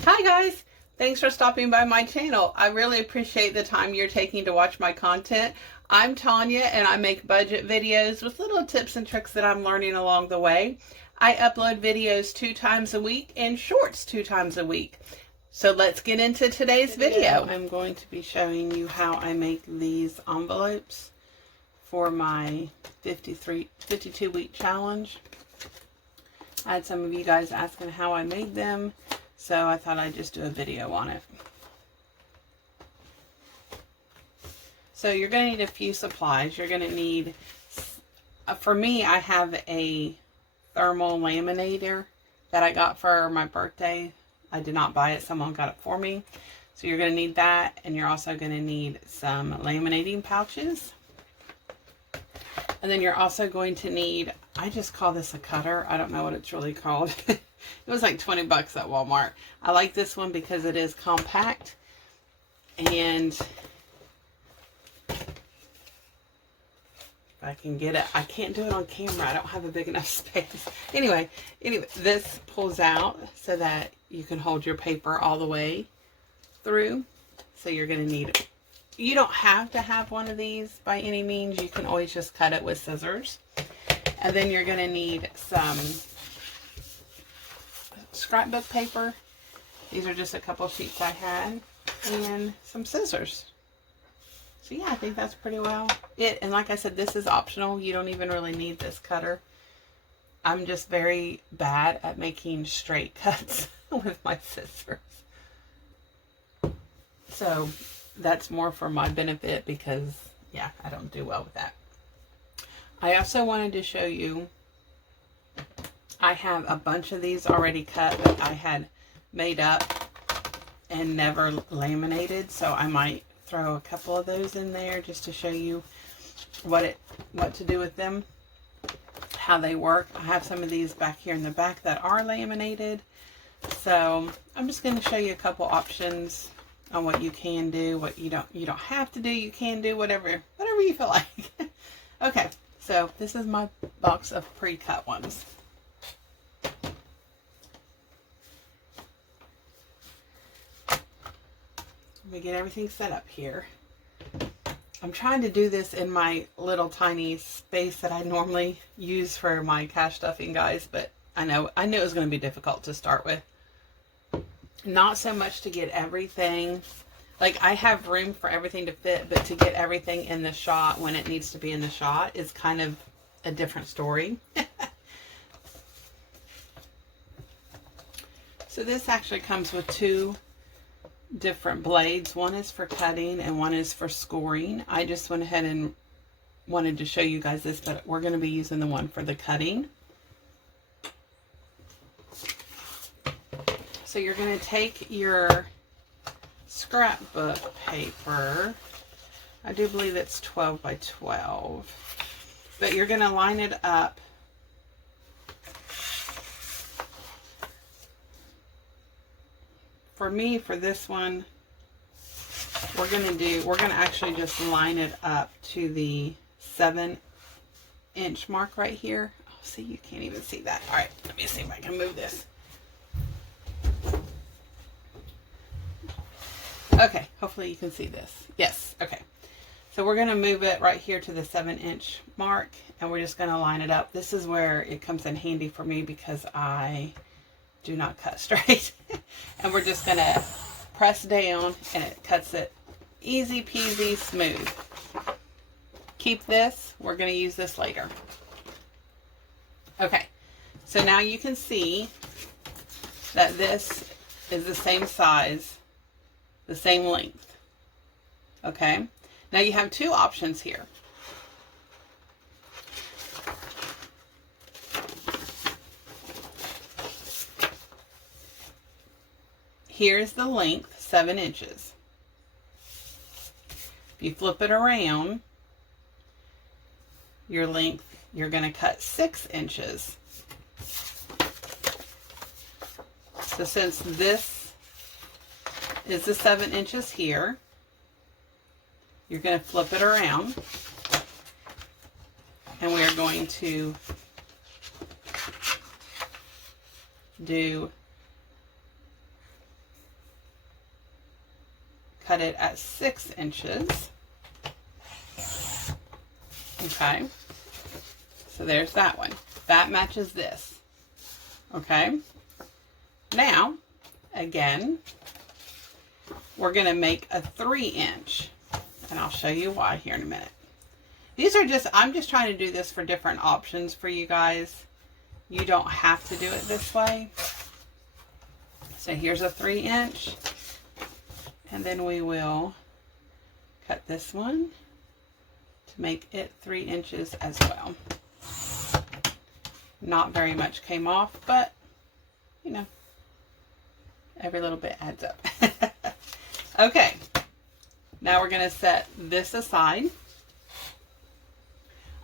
Hi guys! Thanks for stopping by my channel. I really appreciate the time you're taking to watch my content. I'm Tanya and I make budget videos with little tips and tricks that I'm learning along the way. I upload videos 2 times a week and shorts 2 times a week. So let's get into today's video. I'm going to be showing you how I make these envelopes for my 52 week challenge. I had some of you guys asking how I made them, so I thought I'd just do a video on it. So you're going to need a few supplies. You're going to need, for me, I have a thermal laminator that I got for my birthday. I did not buy it, someone got it for me. So you're going to need that, and you're also going to need some laminating pouches. And then you're also going to need, I just call this a cutter. I don't know what it's really called. It was like 20 bucks at Walmart. I like this one because it is compact. And if I can get it, I can't do it on camera. I don't have a big enough space. Anyway, this pulls out so that you can hold your paper all the way through. So you're going to need it. You don't have to have one of these by any means. You can always just cut it with scissors. And then you're going to need some scrapbook paper. These are just a couple sheets I had. And some scissors. So yeah, I think that's pretty well it. And like I said, this is optional. You don't even really need this cutter. I'm just very bad at making straight cuts with my scissors. So that's more for my benefit because, yeah, I don't do well with that. I also wanted to show you, I have a bunch of these already cut that I had made up and never laminated. So I might throw a couple of those in there just to show you what to do with them, how they work. I have some of these back here in the back that are laminated. So I'm just going to show you a couple options on what you can do, what you don't have to do. You can do whatever you feel like. Okay, so this is my box of pre-cut ones. Let me get everything set up here. I'm trying to do this in my little tiny space that I normally use for my cash stuffing, guys, but I knew it was going to be difficult to start with. Not so much to get everything, like I have room for everything to fit, but to get everything in the shot when it needs to be in the shot is kind of a different story. So this actually comes with 2 different blades. One is for cutting and one is for scoring. I just went ahead and wanted to show you guys this, but we're going to be using the one for the cutting. So you're going to take your scrapbook paper. I do believe it's 12 by 12. But you're going to line it up for me, for this one, we're going to actually just line it up to the 7-inch mark right here. Oh, see, you can't even see that. All right, let me see if I can move this. Okay, hopefully you can see this. Yes, okay. So we're going to move it right here to the 7-inch mark, and we're just going to line it up. This is where it comes in handy for me because I do not cut straight. And we're just going to press down, and it cuts it easy peasy smooth. Keep this. We're going to use this later. Okay, so now you can see that this is the same size, the same length. Okay, now you have 2 options here. Here's the length, 7 inches. If you flip it around, your length, you're going to cut 6 inches. So since this is the 7 inches here, you're going to flip it around, and we are going to do cut it at 6 inches. Okay, so there's that one. That matches this. Okay, now, again, we're going to make a 3-inch, and I'll show you why here in a minute. These are just, I'm just trying to do this for different options for you guys. You don't have to do it this way. So here's a 3-inch, and then we will cut this one to make it 3 inches as well. Not very much came off, but you know, every little bit adds up. Okay, now we're going to set this aside.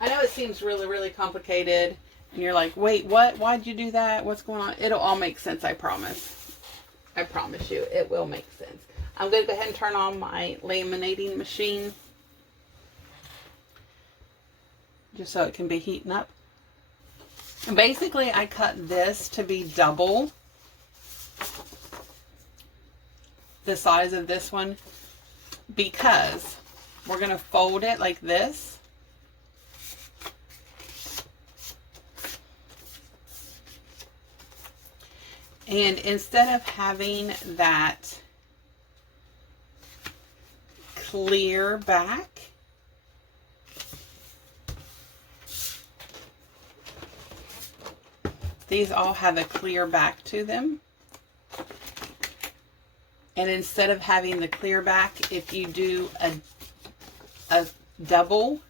I know it seems really, really complicated, and you're like, wait, what? Why'd you do that? What's going on? It'll all make sense, I promise. I promise you, it will make sense. I'm going to go ahead and turn on my laminating machine, just so it can be heating up. And basically, I cut this to be double the size of this one, because we're going to fold it like this. And instead of having that clear back, these all have a clear back to them. And instead of having the clear back, if you do a double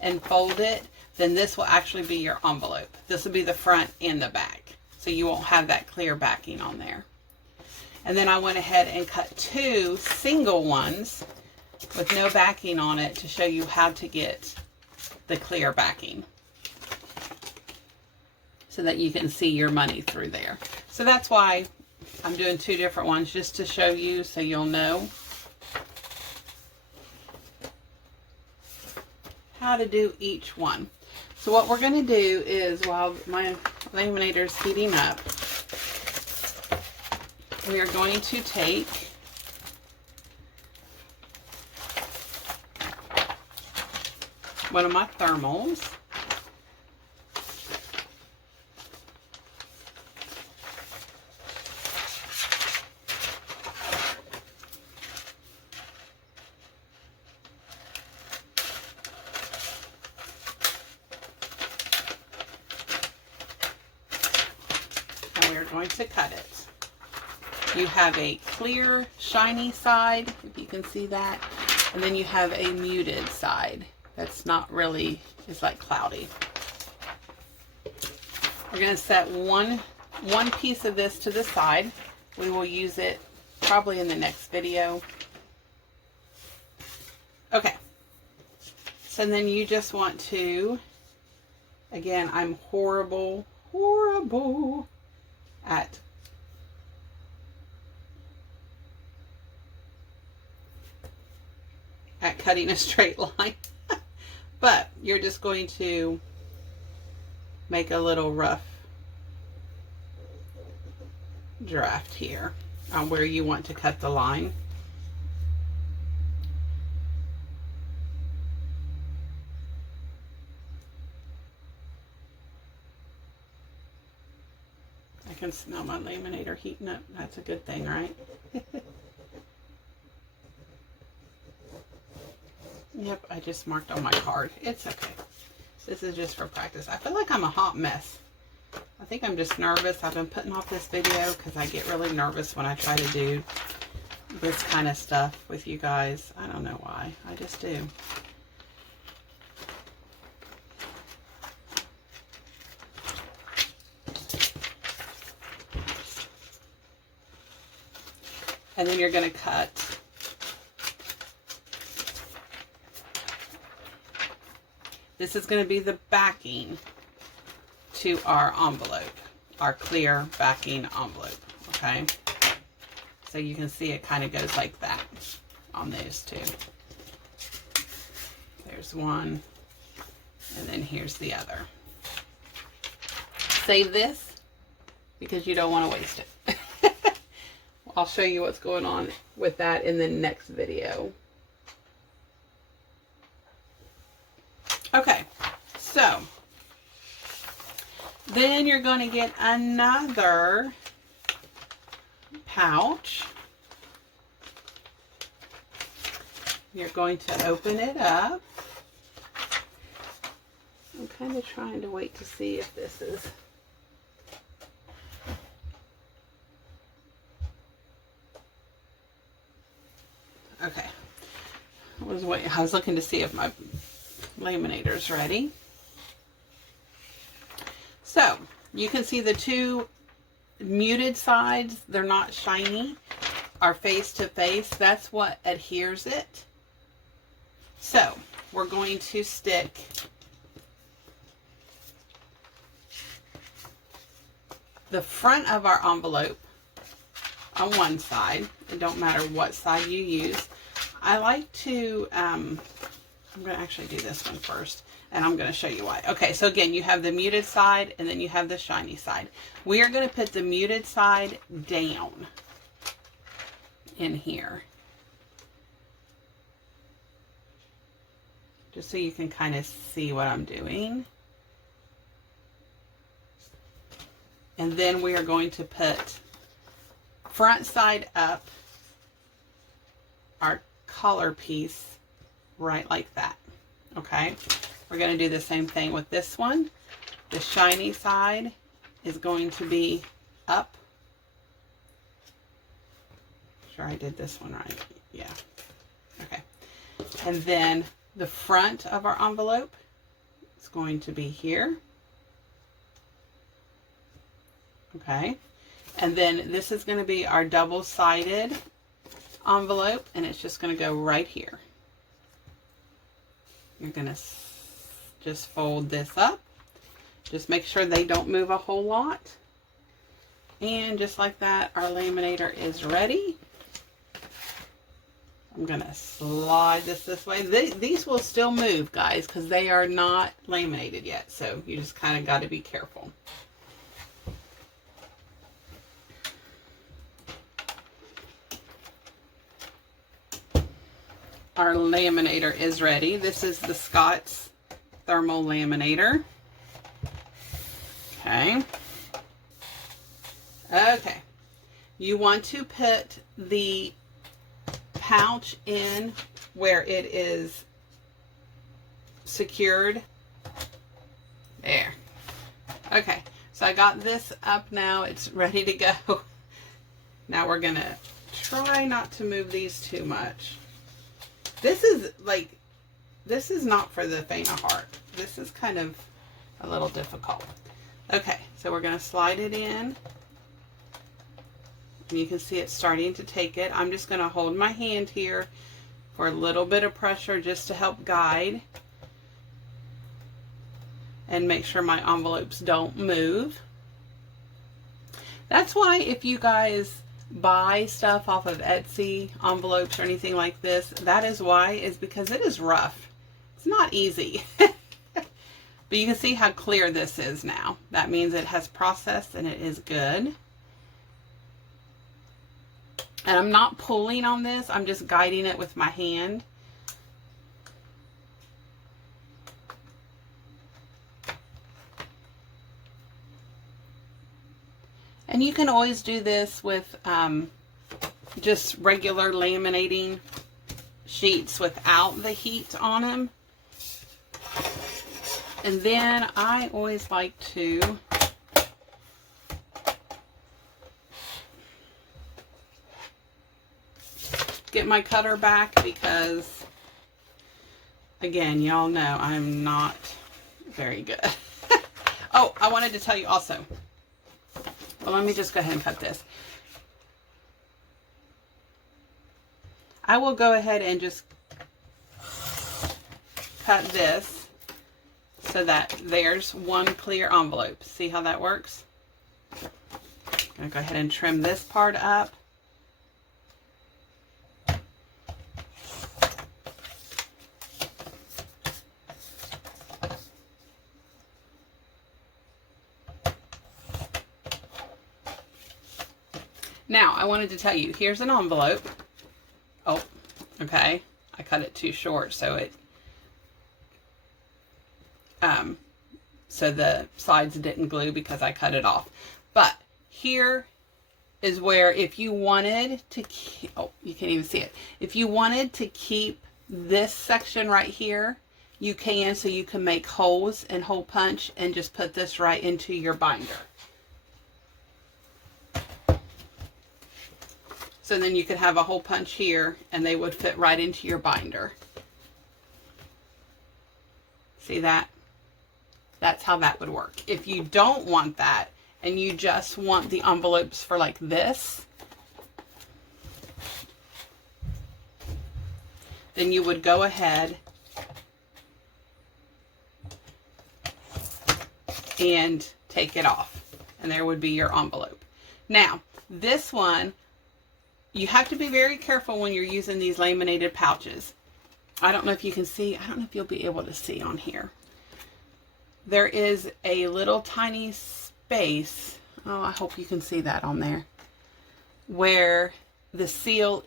and fold it, then this will actually be your envelope. This will be the front and the back. So you won't have that clear backing on there. And then I went ahead and cut 2 single ones with no backing on it to show you how to get the clear backing, so that you can see your money through there. So that's why I'm doing 2 different ones, just to show you so you'll know how to do each one. So what we're going to do is, while my laminator is heating up, we are going to take one of my thermals, going to cut it. You have a clear, shiny side, if you can see that, and then you have a muted side that's not really, it's like cloudy. We're going to set one piece of this to the side. We will use it probably in the next video. Okay, so then you just want to, again, I'm horrible at cutting a straight line. But you're just going to make a little rough draft here on where you want to cut the line. I can smell my laminator heating up. That's a good thing, right? Yep, I just marked on my card. It's okay. This is just for practice. I feel like I'm a hot mess. I think I'm just nervous. I've been putting off this video because I get really nervous when I try to do this kind of stuff with you guys. I don't know why. I just do. And then you're going to cut this is going to be the backing to our envelope, our clear backing envelope, okay? So you can see it kind of goes like that on those 2. There's one, and then here's the other. Save this because you don't want to waste it. I'll show you what's going on with that in the next video. Okay, so then you're going to get another pouch. You're going to open it up. I'm kind of trying to wait to see if this is... Okay. I was looking to see if my laminator's ready. So, you can see the two muted sides, they're not shiny, are face to face. That's what adheres it. So, we're going to stick the front of our envelope on one side. It don't matter what side you use. I like to, I'm going to actually do this one first, and I'm going to show you why. Okay, so again, you have the muted side, and then you have the shiny side. We are going to put the muted side down in here, just so you can kind of see what I'm doing. And then we are going to put front side up our color piece right like that. Okay, we're going to do the same thing with this one. The shiny side is going to be up. Sure I did this one right. Yeah. Okay. And then the front of our envelope is going to be here. Okay. And then this is going to be our double-sided envelope, and it's just going to go right here. You're going to just fold this up. Just make sure they don't move a whole lot. And just like that, our laminator is ready. I'm going to slide this way. These will still move, guys, because they are not laminated yet. So you just kind of got to be careful. Our laminator is ready. This is the Scott's thermal laminator. Okay. Okay. You want to put the pouch in where it is secured. There. Okay. So I got this up now. It's ready to go. Now we're going to try not to move these too much. This is not for the faint of heart. This is kind of a little difficult. Okay, so we're going to slide it in. And you can see it's starting to take it. I'm just going to hold my hand here for a little bit of pressure just to help guide. And make sure my envelopes don't move. That's why if you guys buy stuff off of Etsy, envelopes or anything like this, that is why, is because it is rough. It's not easy. But you can see how clear this is now. That means it has processed and it is good. And I'm not pulling on this, I'm just guiding it with my hand. And you can always do this with just regular laminating sheets without the heat on them. And then I always like to get my cutter back because, again, y'all know I'm not very good. Oh, I wanted to tell you also. Well, let me just go ahead and cut this. I will go ahead and just cut this so that there's one clear envelope. See how that works? I'm going to go ahead and trim this part up. Now, I wanted to tell you, here's an envelope. Oh, okay. I cut it too short, so it, so the sides didn't glue because I cut it off. But here is where if you wanted to keep, oh, you can't even see it. If you wanted to keep this section right here, you can, so you can make holes and hole punch and just put this right into your binder. So then you could have a hole punch here and they would fit right into your binder. See that? That's how that would work. If you don't want that and you just want the envelopes for like this, then you would go ahead and take it off, and there would be your envelope. Now, this one, you have to be very careful when you're using these laminated pouches. I don't know if you can see, I don't know if you'll be able to see on here. There is a little tiny space, oh, I hope you can see that on there, where the seal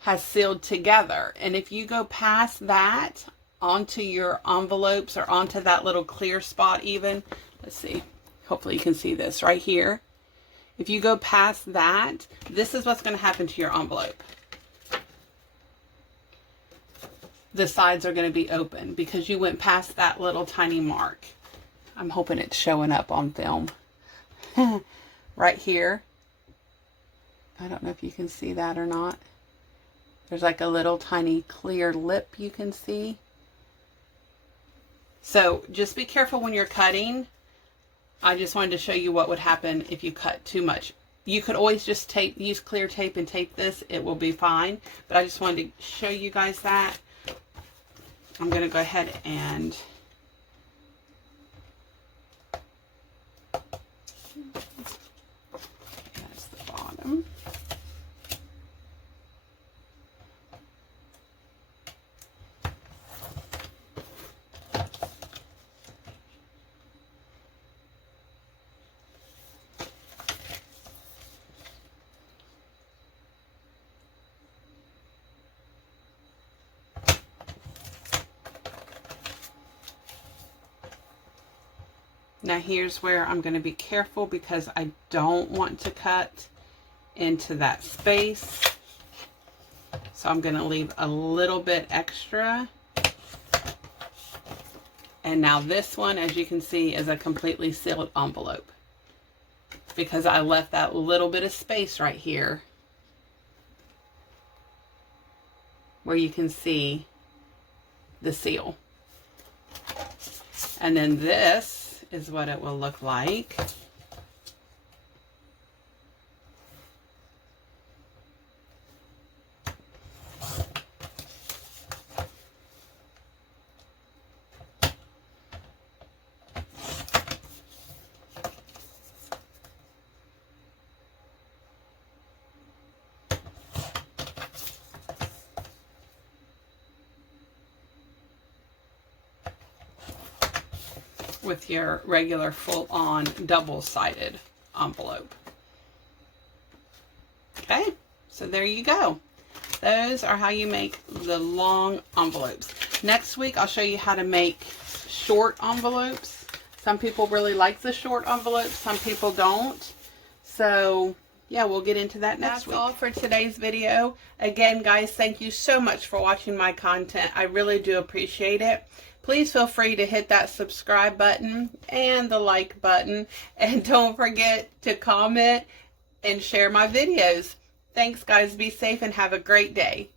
has sealed together. And if you go past that onto your envelopes or onto that little clear spot even, let's see, hopefully you can see this right here. If you go past that, this is what's going to happen to your envelope. The sides are going to be open because you went past that little tiny mark. I'm hoping it's showing up on film. Right here. I don't know if you can see that or not. There's like a little tiny clear lip you can see. So just be careful when you're cutting. I just wanted to show you what would happen if you cut too much. You could always just use clear tape and tape this. It will be fine. But I just wanted to show you guys that. I'm going to go ahead and that's the bottom. Now here's where I'm going to be careful because I don't want to cut into that space. So I'm going to leave a little bit extra. And now this one, as you can see, is a completely sealed envelope because I left that little bit of space right here where you can see the seal. And then this is what it will look like. With your regular full-on double-sided envelope. Okay, so there you go. Those are how you make the long envelopes. Next week, I'll show you how to make short envelopes. Some people really like the short envelopes, some people don't. So, yeah, we'll get into that next week. That's all for today's video. Again, guys, thank you so much for watching my content. I really do appreciate it. Please feel free to hit that subscribe button and the like button. And don't forget to comment and share my videos. Thanks, guys. Be safe and have a great day.